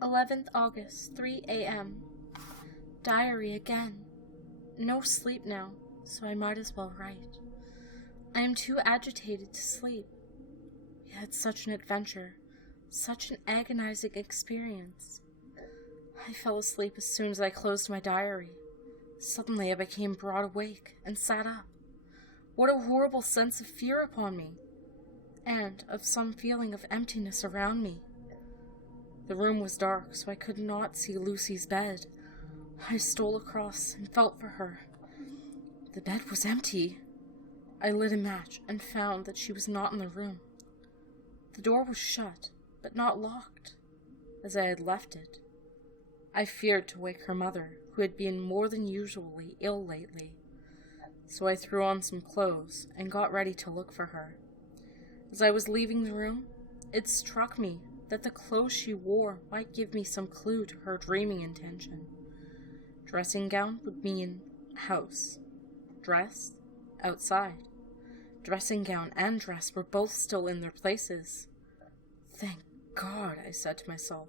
11th August, 3 a.m. Diary again. No sleep now, so I might as well write. I am too agitated to sleep. We had such an adventure, such an agonizing experience. I fell asleep as soon as I closed my diary. Suddenly I became broad awake and sat up. What a horrible sense of fear upon me, and of some feeling of emptiness around me. The room was dark, so I could not see Lucy's bed. I stole across and felt for her. The bed was empty. I lit a match and found that she was not in the room. The door was shut, but not locked, as I had left it. I feared to wake her mother, who had been more than usually ill lately, so I threw on some clothes and got ready to look for her. As I was leaving the room, it struck me that the clothes she wore might give me some clue to her dreaming intention. Dressing gown would mean house. Dress, outside. Dressing gown and dress were both still in their places. Thank God, I said to myself.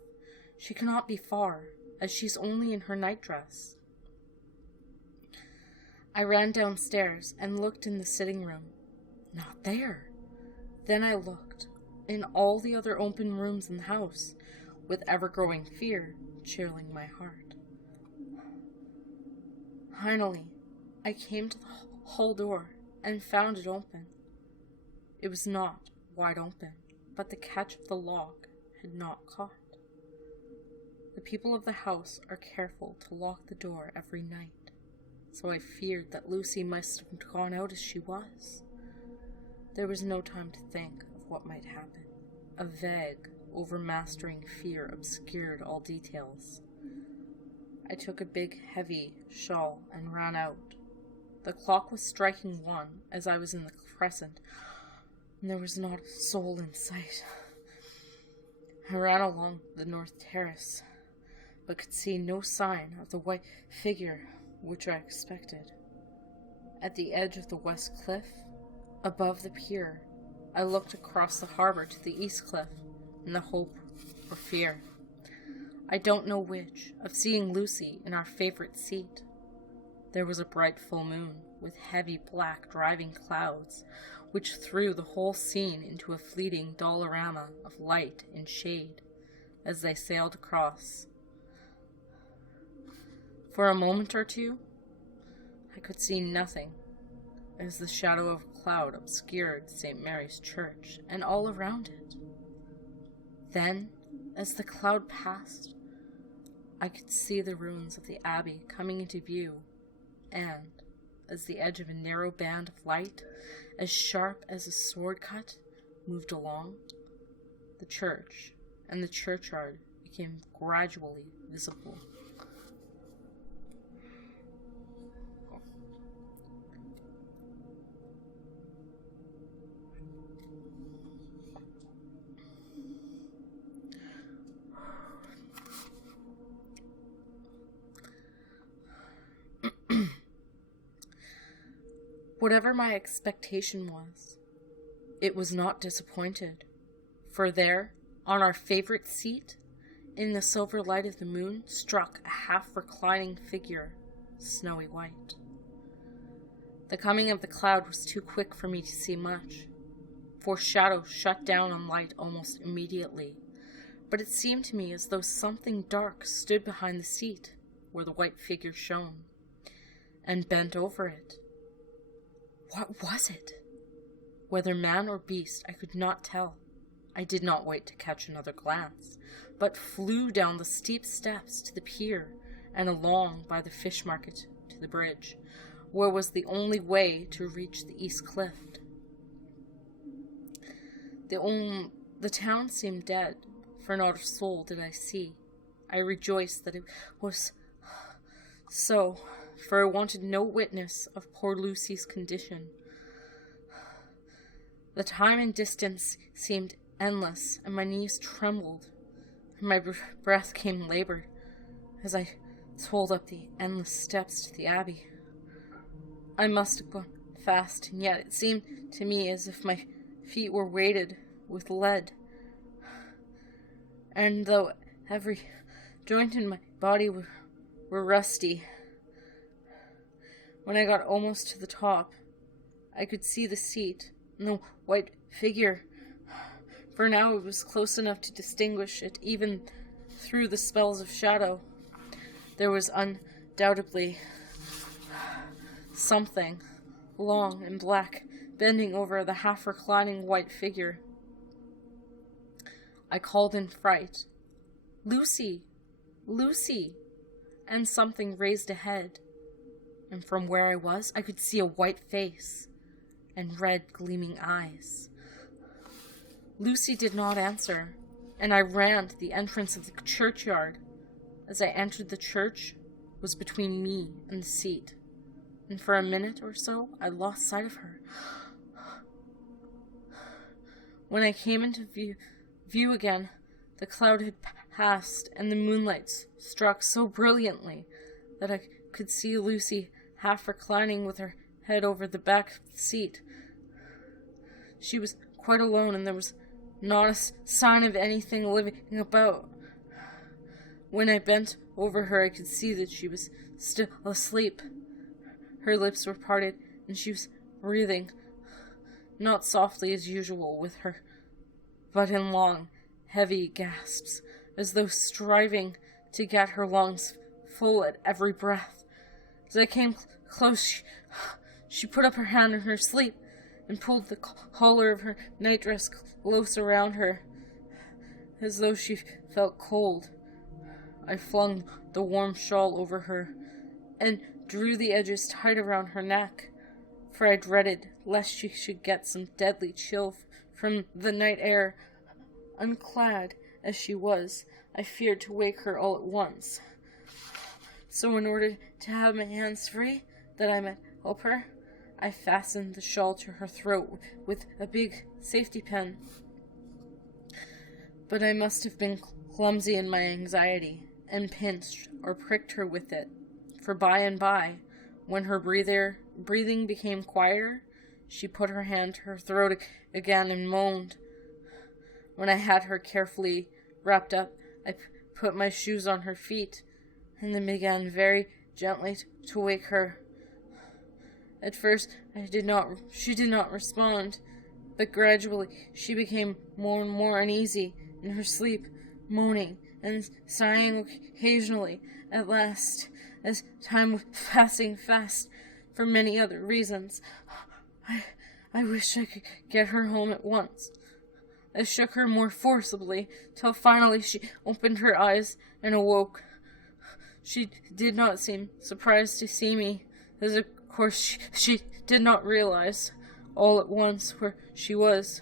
She cannot be far, as she's only in her nightdress. I ran downstairs and looked in the sitting room. Not there. Then I looked in all the other open rooms in the house, with ever-growing fear chilling my heart. Finally, I came to the hall door and found it open. It was not wide open, but the catch of the lock had not caught. The people of the house are careful to lock the door every night, so I feared that Lucy must have gone out as she was. There was no time to think of what might happen. A vague, overmastering fear obscured all details. I took a big, heavy shawl and ran out. The clock was striking 1 as I was in the crescent, and there was not a soul in sight. I ran along the north terrace, but could see no sign of the white figure which I expected. At the edge of the west cliff, above the pier, I looked across the harbor to the east cliff in the hope or fear, I don't know which, of seeing Lucy in our favorite seat. There was a bright full moon, with heavy black driving clouds, which threw the whole scene into a fleeting dolorama of light and shade as they sailed across. For a moment or two, I could see nothing, as the shadow of a cloud obscured St. Mary's Church and all around it. Then, as the cloud passed, I could see the ruins of the abbey coming into view, and, as the edge of a narrow band of light, as sharp as a sword cut, moved along, the church and the churchyard became gradually visible. Whatever my expectation was, it was not disappointed, for there, on our favorite seat, in the silver light of the moon, struck a half-reclining figure, snowy white. The coming of the cloud was too quick for me to see much, for shadow shut down on light almost immediately, but it seemed to me as though something dark stood behind the seat where the white figure shone, and bent over it. What was it? Whether man or beast, I could not tell. I did not wait to catch another glance, but flew down the steep steps to the pier and along by the fish market to the bridge, where was the only way to reach the east cliff. The town seemed dead, for not a soul did I see. I rejoiced that it was so, for I wanted no witness of poor Lucy's condition. The time and distance seemed endless, and my knees trembled, and my breath came labored as I toiled up the endless steps to the abbey. I must have gone fast, and yet it seemed to me as if my feet were weighted with lead, and though Every joint in my body were rusty. When I got almost to the top, I could see the seat and the white figure. For now it was close enough to distinguish it even through the spells of shadow. There was undoubtedly something long and black bending over the half-reclining white figure. I called in fright, "Lucy! Lucy!" And something raised a head, and from where I was, I could see a white face and red gleaming eyes. Lucy did not answer, and I ran to the entrance of the churchyard. As I entered, the church was between me and the seat, and for a minute or so I lost sight of her. When I came into view again, the cloud had passed, and the moonlight struck so brilliantly that I could see Lucy half reclining with her head over the back of the seat. She was quite alone, and there was not a sign of anything living about. When I bent over her, I could see that she was still asleep. Her lips were parted, and she was breathing, not softly as usual with her, but in long, heavy gasps, as though striving to get her lungs full at every breath. As I came close, she put up her hand in her sleep and pulled the collar of her nightdress close around her, as though she felt cold. I flung the warm shawl over her and drew the edges tight around her neck, for I dreaded lest she should get some deadly chill from the night air. Unclad as she was, I feared to wake her all at once. So in order to have my hands free, that I might help her, I fastened the shawl to her throat with a big safety pin. But I must have been clumsy in my anxiety, and pinched or pricked her with it, for by and by, when her breathing became quieter, she put her hand to her throat again and moaned. When I had her carefully wrapped up, I put my shoes on her feet, and then began very gently to wake her. At first, she did not respond, but gradually she became more and more uneasy in her sleep, moaning and sighing occasionally. At last, as time was passing fast for many other reasons, I wished I could get her home at once. I shook her more forcibly, till finally she opened her eyes and awoke. She did not seem surprised to see me, as of course she did not realize all at once where she was.